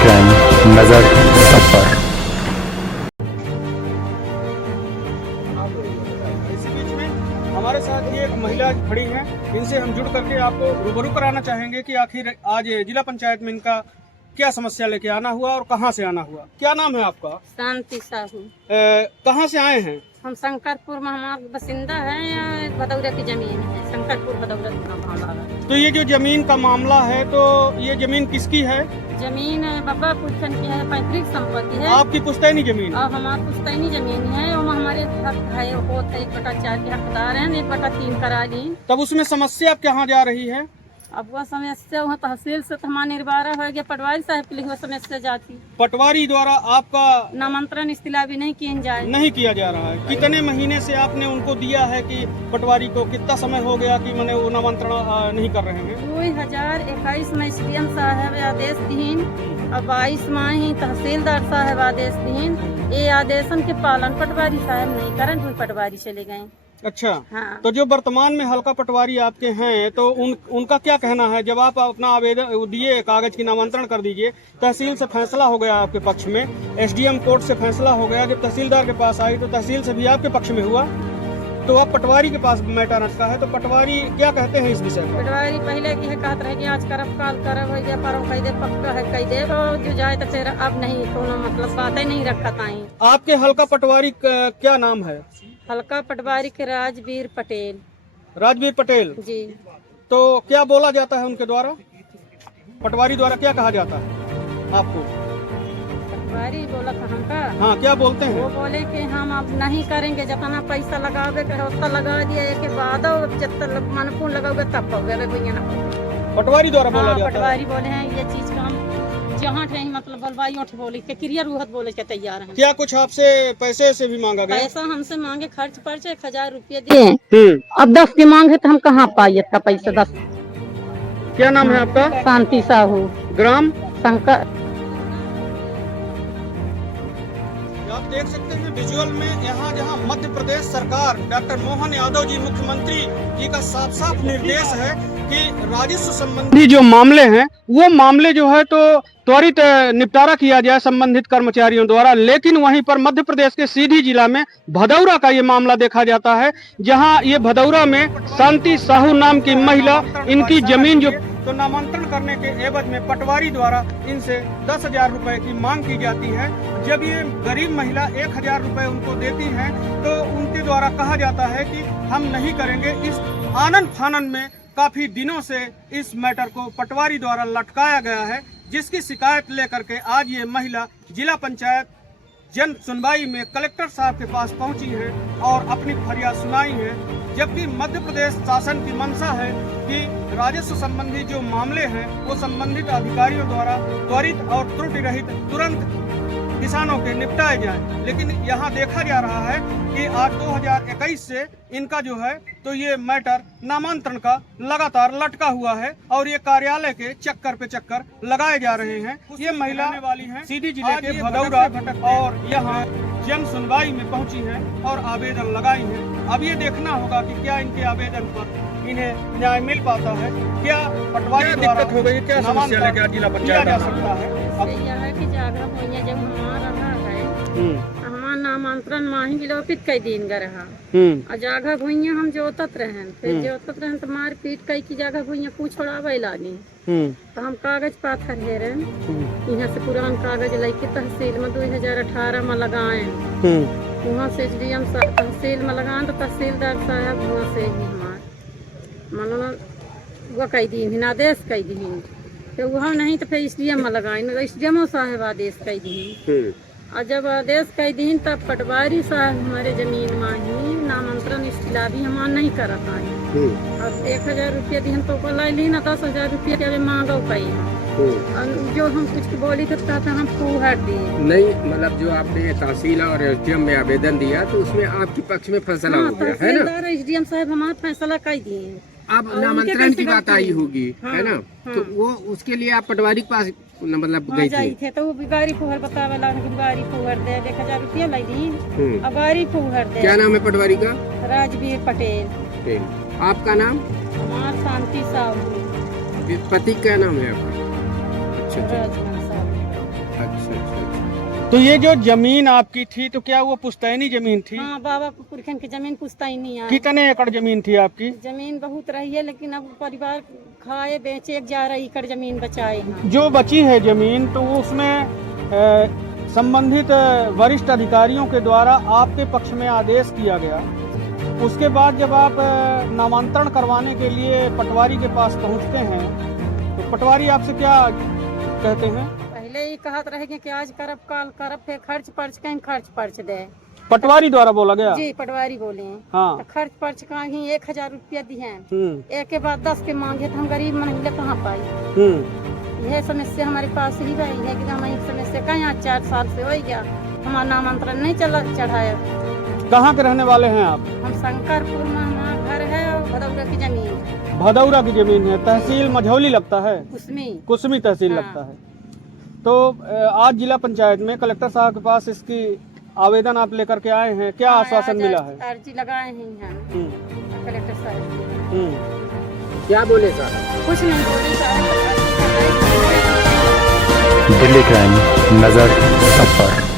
देख रहे हैं नजर सब पर। इसी बीच में हमारे साथ ये एक महिला खड़ी हैं, इनसे हम जुड़ करके आपको रूबरू कराना चाहेंगे कि आखिर आज जिला पंचायत में इनका क्या समस्या लेके आना हुआ और कहाँ से आना हुआ। क्या नाम है आपका? शांति साहू। कहाँ से आए हैं? हम शंकरपुर में, हमारा बसिंदा है या भदौरा की जमीन है, शंकरपुर भदौरा का मामला है। तो ये जो जमीन का मामला है, तो ये जमीन किसकी है? जमीन बाबा पुरखन की है, पैतृक संपत्ति है। आपकी पुश्तैनी जमीन? और हमारी पुश्तैनी जमीन है और हमारे हक है, वो 1/4 के हकदार हैं, 1/3 करा ली। तब उसमें समस्या कहाँ जा रही है? अब वह समस्या वहाँ तहसील से तो हमारा निर्वारा हो गया, पटवारी साहब के लिए वो समस्या जाती। पटवारी द्वारा आपका नामांतरण इस्तिला भी नहीं किया जाए, नहीं किया जा रहा है। कितने महीने से आपने उनको दिया है कि पटवारी को कितना समय हो गया कि मैंने वो नामांतरण नहीं कर रहे हैं? 2021 में एसडीएम साहब आदेश दीन और 22 माह ही तहसीलदार साहब आदेश दीन। ये आदेशन के पालन पटवारी साहब नहीं करन, कोई पटवारी चले गए। अच्छा। हाँ। तो जो वर्तमान में हल्का पटवारी आपके हैं, तो उनका क्या कहना है? जब आप अपना आवेदन दिए, कागज की नामांतरण कर दीजिए, तहसील से फैसला हो गया आपके पक्ष में, एसडीएम कोर्ट से फैसला हो गया, जब तहसीलदार के पास आई तो तहसील से भी आपके पक्ष में हुआ, तो अब पटवारी के पास मैटर अटका है, तो पटवारी क्या कहते हैं इस विषय में? पटवारी पहले की है कहते रहे कि आज करब काल करब हो गया, पर कह दे पक्का है कह दे, और जो जाए तो फिर अब नहीं, कोनो मतलब बात ही नहीं रखा ताई। आपके हल्का पटवारी क्या नाम है? हल्का पटवारी के राजवीर पटेल। राजवीर पटेल जी। तो क्या बोला जाता है उनके द्वारा? पटवारी द्वारा क्या कहा जाता है आपको? पटवारी बोला था हमका। हाँ, क्या बोलते हैं? वो बोले कि हम अब नहीं करेंगे, जितना पैसा लगाओगे उतना लगा दिया, एक के बाद जब तक मनपूर्ण लगाओगे तब पाओगे भैया ना। पटवारी द्वारा बोला जाता है? पटवारी बोले हैं ये चीज का हम जहाँ थे मतलब बलवाई उठ बोले के क्रिया रूहत बोले के तैयार हैं। क्या कुछ आपसे पैसे से भी मांगा गया? पैसा हमसे मांगे, खर्च पर्च 1000 रुपये दिए। अब 10 की मांग है तो हम कहाँ पाए इतना पैसा? 10। क्या नाम है आपका? शांति साहू, ग्राम शंकर। आप देख सकते हैं विजुअल में, यहाँ जहाँ मध्य प्रदेश सरकार डॉक्टर मोहन यादव जी मुख्यमंत्री जी का साफ साफ निर्देश है कि राजस्व संबंधी जो मामले हैं, वो मामले जो है तो त्वरित निपटारा किया जाए संबंधित कर्मचारियों द्वारा। लेकिन वहीं पर मध्य प्रदेश के सीधी जिला में भदौरा का ये मामला देखा जाता है, जहां ये भदौरा में शांति साहू नाम की महिला, इनकी जमीन जो तो नामांतरण करने के एवज में पटवारी द्वारा इनसे 10,000 रुपए की मांग की जाती है। जब ये गरीब महिला 1,000 रुपए उनको देती हैं, तो उनके द्वारा कहा जाता है कि हम नहीं करेंगे। इस आनन फानन में काफी दिनों से इस मैटर को पटवारी द्वारा लटकाया गया है, जिसकी शिकायत लेकर के आज ये महिला जिला पंचायत जन सुनवाई में कलेक्टर साहब के पास पहुंची है और अपनी फरियाद सुनाई है। जबकि मध्य प्रदेश शासन की मंशा है कि राजस्व संबंधी जो मामले हैं वो संबंधित अधिकारियों द्वारा त्वरित और त्रुटि रहित तुरंत किसानों के निपटाए जाएं। लेकिन यहाँ देखा जा रहा है कि आज 2021 से इनका जो है तो ये मैटर नामांतरण का लगातार लटका हुआ है और ये कार्यालय के चक्कर पे चक्कर लगाए जा रहे हैं। ये महिला वाली हैं सीधी जिले के भदौरा और यहाँ जन सुनवाई में पहुंची हैं और आवेदन लगाई हैं। अब ये देखना होगा कि क्या इनके आवेदन पर इन्हें न्याय मिल पाता है, क्या पटवारी द्वारा दिक्कत हो गई, क्या समस्या लेकर जिला पंचायत जा सकता है। अब यह है कि जागरण भैया जब हमारा रहा है, हमारा नामांतरण माही विलोपित कई दिन का रहा और जागा भुइया हम जोतत रहन, फिर जोतत रहन तो मार पीट कई की जागा भुइया कुछ छोड़ावे लागे। तो हम कागज पाथर है रहे, यहाँ से पुरान कागज लेके तहसील में 2018 में लगाए, वहाँ से एसडीएम तहसील में लगाए तो तहसीलदार साहब वहाँ से ही हमारे वो कई दिन आदेश कई दिन, तो वहाँ नहीं तो फिर एसडीएम में लगाए, एसडीएम साहब आदेश कई दिन। और जब आदेश कई दिन तब पटवारी साहब हमारे जमीन में ही नामांतरण इस्तिला भी हमारा नहीं कर पाए। अब 1000 रुपया दिन तो लाई ली ना, 10,000 रुपया के मांगो कई, जो हम कुछ बोली तो कहता हम फूहर दिए नहीं। मतलब जो आपने तहसील और एसडीएम में आवेदन दिया तो उसमें आपके पक्ष में फैसला हो गया है ना? एसडीएम साहब हमारा फैसला कई दिए। अब नामांतरण की बात आई होगी, है ना? तो वो उसके लिए आप पटवारी के पास मतलब गई थे तो वो गाड़ी फुहर बतावे गाड़ी फुहर दे 1000 रुपया लाई दी, अब गाड़ी फुहर दे। क्या नाम है पटवारी का? राजवीर पटेल। आपका नाम? हमारा शांति साहू। पति क्या नाम है आपका? अच्छा। राजवन साहब। अच्छा अच्छा। तो ये जो जमीन आपकी थी तो क्या वो पुश्तैनी जमीन थी? हाँ, बाबा पुरखन की जमीन पुश्तैनी है। कितने एकड़ जमीन थी आपकी? जमीन बहुत रही है, लेकिन अब परिवार खाए बेचे 11 एकड़ जमीन बचाए हैं। जो बची है जमीन तो वो उसमें संबंधित वरिष्ठ अधिकारियों के द्वारा आपके पक्ष में आदेश किया गया। उसके बाद जब आप नामांतरण करवाने के लिए पटवारी के पास पहुंचते हैं तो पटवारी आपसे क्या कहते हैं? पहले ही कहत रहे कि आज करब काल करब, फिर खर्च पर्च कहीं खर्च पर्च दे। पटवारी द्वारा बोला गया? जी, पटवारी बोले। हाँ। तो खर्च पर्च कहीं 1000 रुपया दिए, एक के बाद 10 के मांगे तो हम गरीब महिला कहाँ पाई। यह समस्या हमारे पास ही रही है कि हमारी समस्या कहीं आज 4 साल से हो गया, हमारा नामांतरण नहीं चढ़ाया। कहाँ के रहने वाले हैं आप? हम शंकरपुर में हमारा घर है और भदौरा की जमीन। भदौरा की जमीन है। तहसील मझौली लगता है? कुसमी तहसील हाँ। लगता है। तो आज जिला पंचायत में कलेक्टर साहब के पास इसकी आवेदन आप लेकर के आए हैं, क्या आश्वासन मिला है? अर्जी लगाए हैं कलेक्टर साहब। क्या बोले सर? कुछ नहीं बोले सर। दिल्ली क्राइम नजर सब पर।